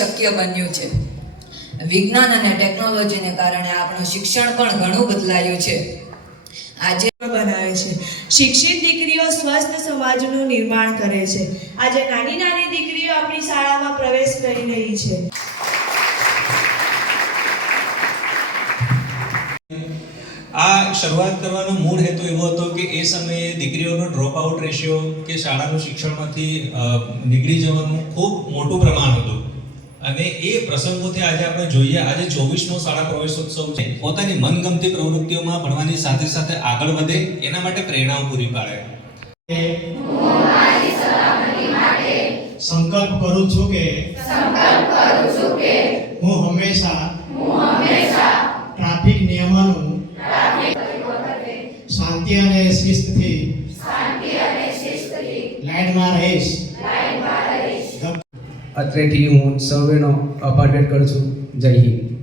શક્ય બન્યું છે. વિજ્ઞાન અને ટેકનોલોજીને કારણે આપણું શિક્ષણ પણ ઘણું બદલાયું છે. આજે બનાવે છે. શિક્ષિત દીકરીઓ સ્વસ્થ સમાજનું નિર્માણ કરે છે. આજે નાની નાની દીકરીઓ આપણી શાળામાં પ્રવેશ કરી રહી છે. આ શરૂઆત કરવાનો મૂળ હેતુ એવો હતો કે એ સમયે દીકરીઓનો ડ્રોપ આઉટ રેશિયો કે શાળાનું શિક્ષણમાંથી નીકળી જવાનું ખૂબ મોટું પ્રમાણ હતું અને એ પ્રસંગોથી આજે આપણે જોઈએ આજે 24મો શાળા પ્રવેશોત્સવ છે પોતાની મનગમતી પ્રવૃત્તિઓમાં ભણવાની સાથે સાથે આગળ વધે એના માટે પ્રેરણાઓ પૂરી પાડે. સંકલ્પ કરું છું કે હું હંમેશા ટ્રાફિક નિયમોનું શાંતિ અને શિસ્તથી લાઈનમાં રહીશ. અત્રેથી હું સર્વેનો આભાર વ્યક્ત કરું છું. જય હિન્દ.